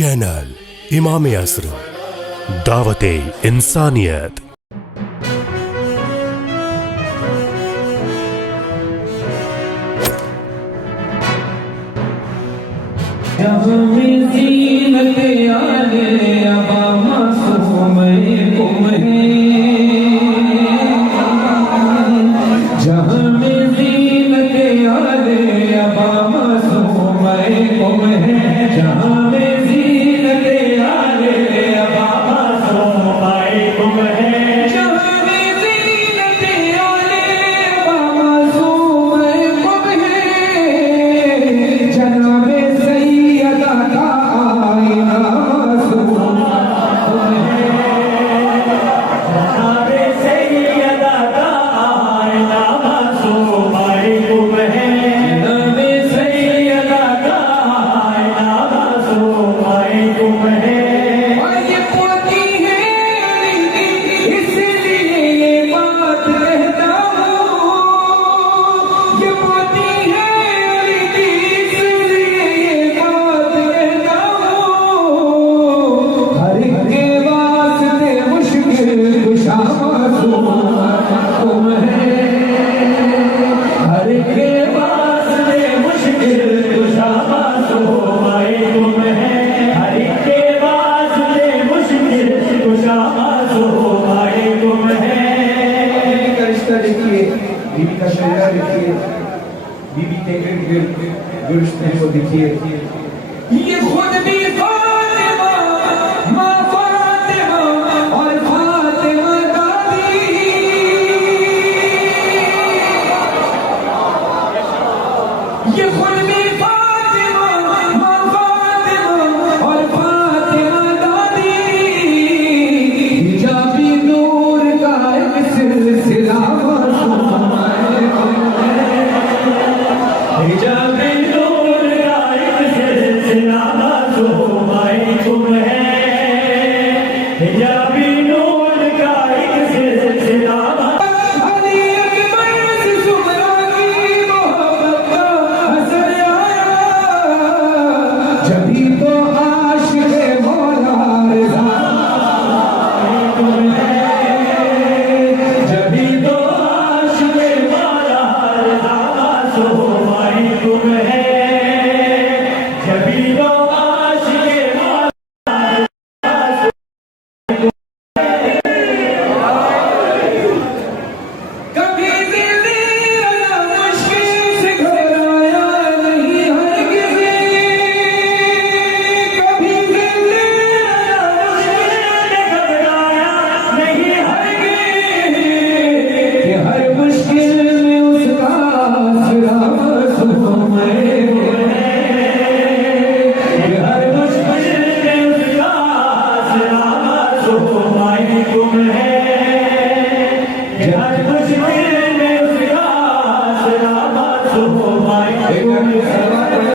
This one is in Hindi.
चैनल इमाम असर दावते इंसानियत। बीबी का चेहरा देखिए, बीबी के इर्द गिर्द गुलशन को देखिए। ये खुद भी फातिमा, माँ फातिमा और फातिमा दादी। ये खुद भी फातिमा, माँ फातिमा और फातिमा दादी। हिजाबी नूर का एक सिलसिला Yeah.